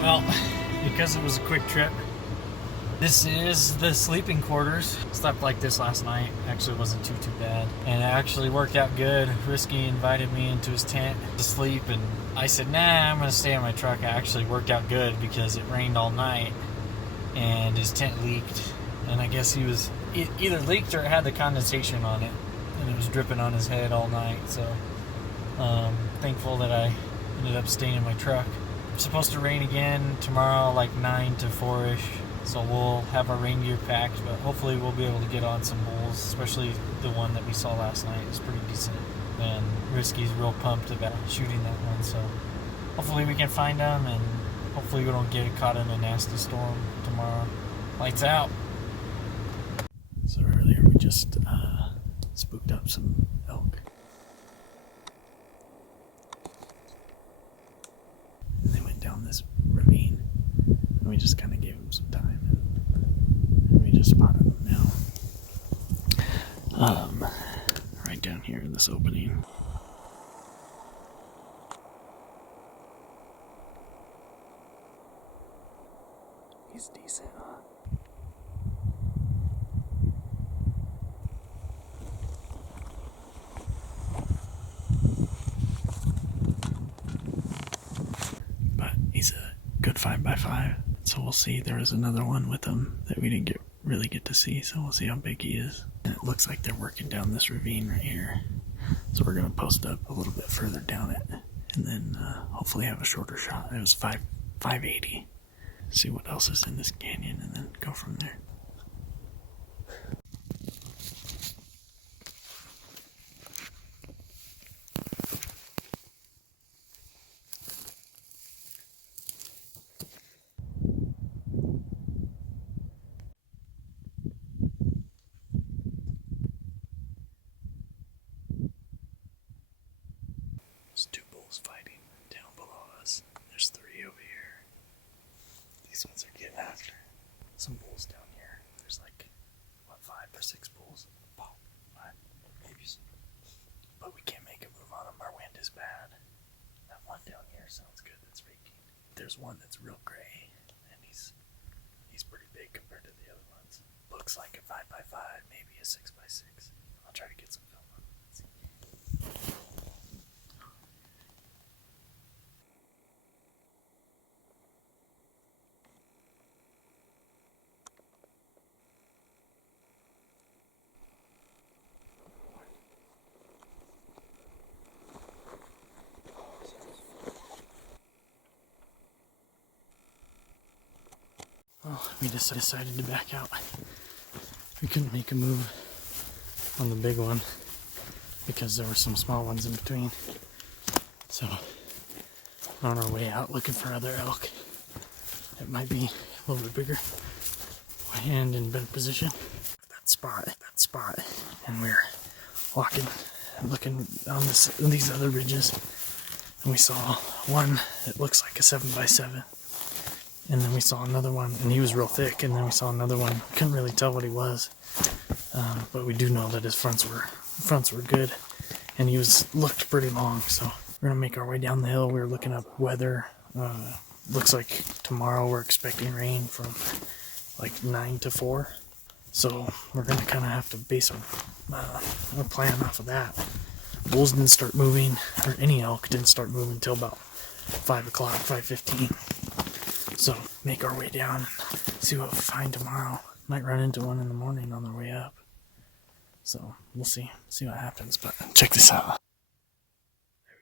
Well, because it was a quick trip, this is the sleeping quarters. Slept like this last night. Actually, it wasn't too bad. And it actually worked out good. Risky invited me into his tent to sleep, and I said, nah, I'm going to stay in my truck. It actually worked out good because it rained all night, and his tent leaked. And I guess he was either leaked or it had the condensation on it, and it was dripping on his head all night. So, thankful that I ended up staying in my truck. It's supposed to rain again tomorrow, like 9 to 4-ish. So we'll have our rain gear packed, but hopefully we'll be able to get on some bulls, especially the one that we saw last night. It's pretty decent, and Risky's real pumped about shooting that one. So hopefully we can find them, and hopefully we don't get caught in a nasty storm tomorrow. Lights out. So earlier we just spooked up some elk. And they went down this ravine, and we just kind of gave them some time, and we just spotted them now. Right down here in this opening. He's decent, huh? But he's a good 5x5. So we'll see. There was another one with him that we didn't really get to see, so we'll see how big he is. And it looks like they're working down this ravine right here. So we're going to post up a little bit further down it, and then hopefully have a shorter shot. It was 580. See what else is in this canyon, and then go from there. There's two bulls fighting down below us. There's three over here. These ones are getting after some bulls down here. There's like, what, 5 or 6 bulls? Oh, 5, maybe. But we can't make a move on them. Our wind is bad. That one down here sounds good. That's raking. There's one that's real gray, and he's pretty big compared to the other ones. Looks like a 5x5, maybe a 6x6. I'll try to get some film on it. Let's see. Well, we just decided to back out. We couldn't make a move on the big one because there were some small ones in between. So, on our way out looking for other elk. It might be a little bit bigger and in better position. That spot. And we're walking and looking on these other ridges. And we saw one that looks like a 7x7. And then we saw another one, and he was real thick. And then we saw another one. Couldn't really tell what he was, but we do know that his fronts were good, and he looked pretty long. So we're gonna make our way down the hill. We were looking up weather. Looks like tomorrow we're expecting rain from like 9 to 4. So we're gonna kind of have to base our plan off of that. Bulls didn't start moving, or any elk didn't start moving until about 5 o'clock, 5:15. So, make our way down and see what we find tomorrow. Might run into one in the morning on our way up. So, we'll see what happens, but check this out. There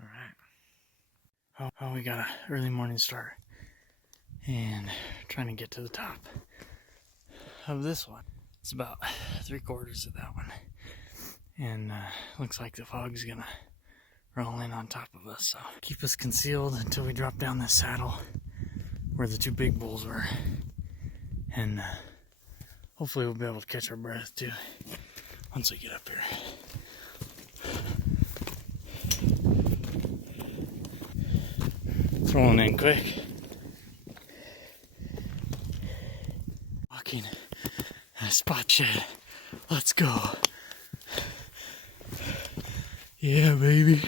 we go. Alright. Oh, we got an early morning start. And trying to get to the top of this one. It's about 3/4 of that one. And looks like the fog's gonna roll in on top of us, so keep us concealed until we drop down this saddle where the two big bulls were, and hopefully we'll be able to catch our breath too once we get up here. Throwing in quick. Walking in a spot shed. Let's go. Yeah, baby.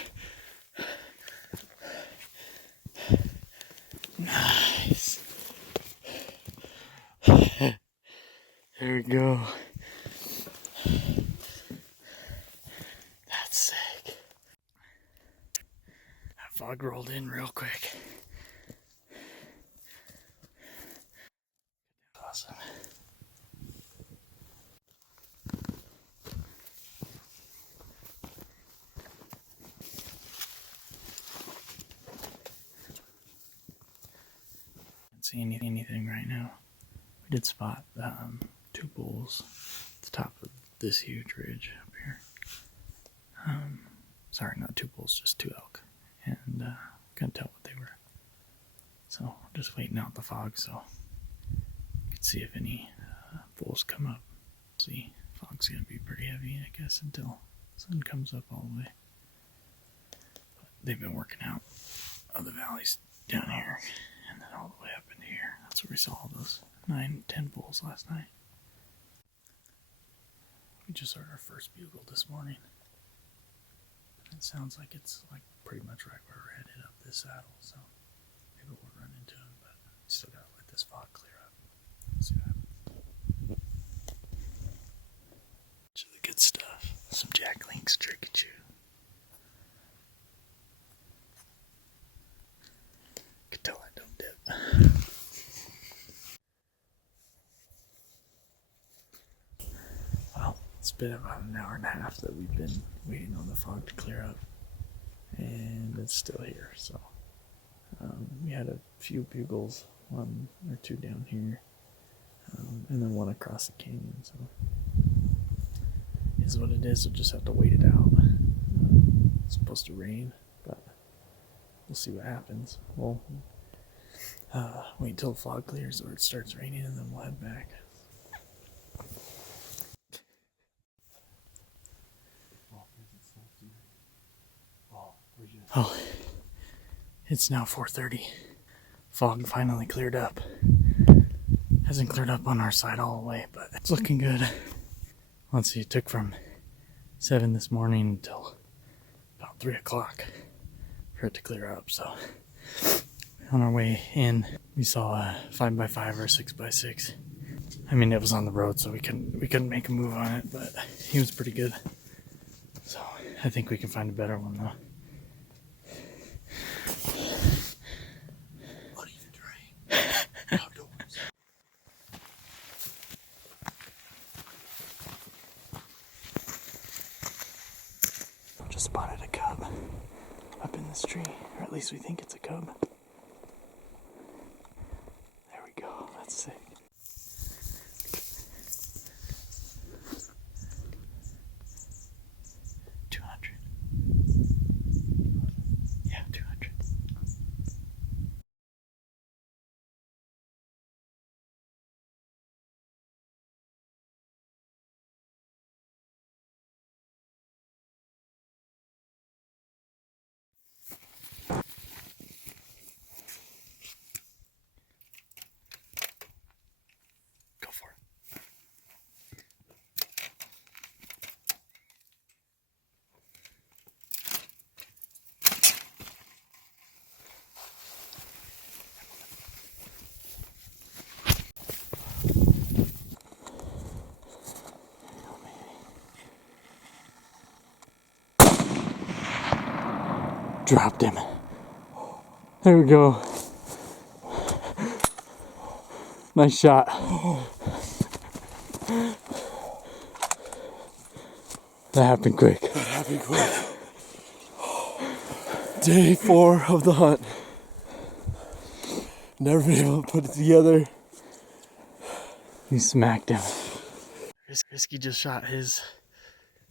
Fog rolled in real quick. Awesome. Can't see anything right now. We did spot 2 bulls at the top of this huge ridge up here. Sorry, not 2 bulls, just 2 elk. And couldn't tell what they were. So we're just waiting out the fog so we can see if any bulls come up. See, fog's gonna be pretty heavy, I guess, until the sun comes up all the way. But they've been working out of the valleys down here and then all the way up into here. That's where we saw all those 9, 10 bulls last night. We just heard our first bugle this morning. It sounds like it's like pretty much right where we're headed up this saddle, so maybe we'll run into him, but we still gotta let this fog clear up. See what happens. The good stuff. Some Jack Link's Jerky Chew. Could tell I don't dip. Well, it's been about an hour and a half that we've been waiting on the fog to clear up, and it's still here. So we had a few bugles, 1 or 2 down here, and then 1 across the canyon. So it is what it is. We'll just have to wait it out. It's supposed to rain, but we'll see what happens. We'll wait until the fog clears or it starts raining, and then we'll head back. Oh, it's now 4:30. Fog finally cleared up. Hasn't cleared up on our side all the way, but it's looking good. Let's see, it took from 7 this morning until about 3 o'clock for it to clear up. So on our way in, we saw a 5x5 or a 6x6. I mean, it was on the road, so we couldn't make a move on it, but he was pretty good. So I think we can find a better one though. Just spotted a cub up in this tree, or at least we think it's a cub. There we go, that's sick. Yeah, 200. Go for it. Dropped him. There we go. Nice shot. That happened quick. Day 4 of the hunt. Never been able to put it together. He smacked him. Risky just shot his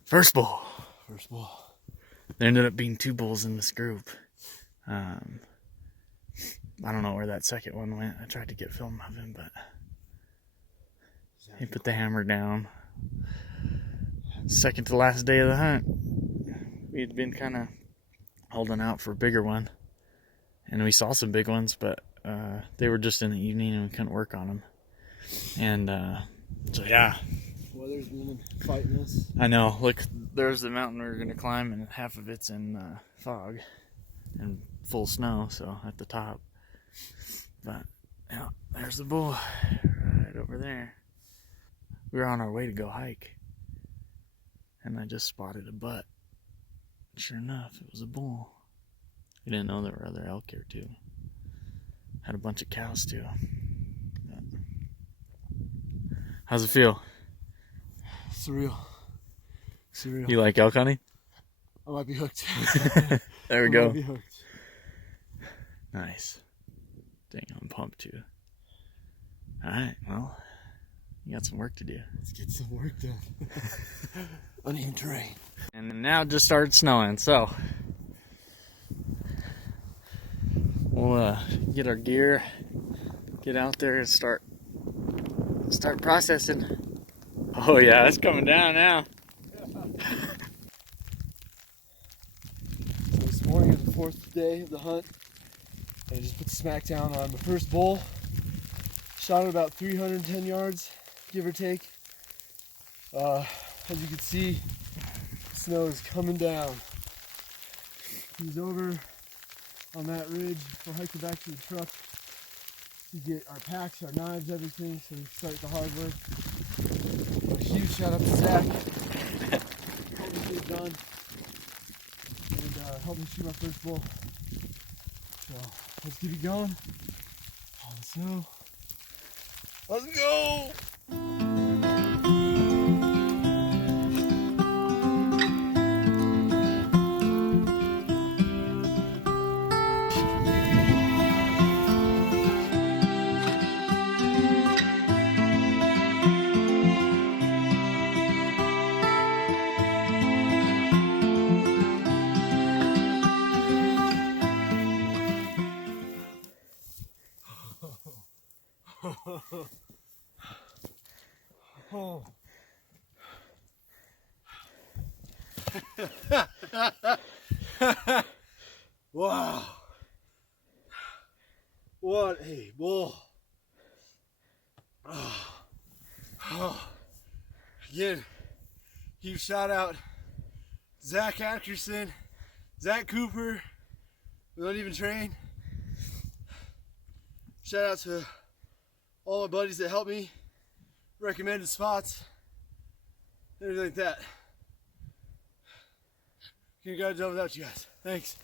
first bull. First bull. There ended up being 2 bulls in this group. I don't know where that second one went. I tried to get film of him, but he put the hammer down. Second to last day of the hunt. We had been kind of holding out for a bigger one, and we saw some big ones, but they were just in the evening and we couldn't work on them. And so yeah. Weather's been fighting us. I know. Look, there's the mountain we were going to climb, and half of it's in fog and full snow, so at the top. But yeah, there's the bull right over there. We were on our way to go hike, and I just spotted a butt. Sure enough, it was a bull. We didn't know there were other elk here too. Had a bunch of cows too. How's it feel? Surreal. Surreal. You like elk hunting? I might be hooked. There we I go. might be hooked. Nice. Dang, I'm pumped too. Alright, well, you got some work to do. Let's get some work done. Uneven terrain. And now it just started snowing, so we'll get our gear, get out there and start processing. Oh yeah, it's coming down now. So this morning is the 4th day of the hunt. I just put the smack down on the first bull. Shot at about 310 yards, give or take. As you can see, snow is coming down. He's over on that ridge. We're hiking back to the truck to get our packs, our knives, everything, so we can start the hard work. A huge shout out to Zach. Helped me get it done. And helped me shoot my first bull. So let's get it going. On the snow. Let's go! Oh. Wow. What a bull. Again, huge shout out Zach Atkerson, Zach Cooper, we don't even train. Shout out to all my buddies that helped me, recommended spots, everything like that. Couldn't got it done without you guys. Thanks.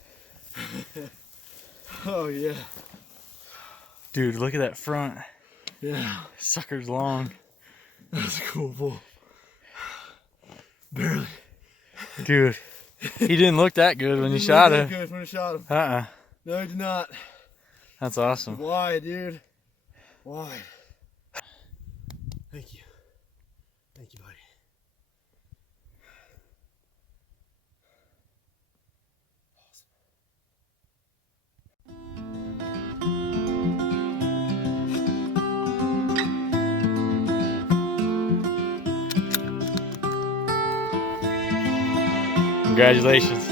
Oh yeah. Dude, look at that front. Yeah. Sucker's long. That's a cool bull. Barely. Dude, he didn't look that good when you shot him. Good when I shot him. Uh-uh. No, he did not. That's awesome. Why, dude? Why? Thank you. Thank you, buddy. Congratulations.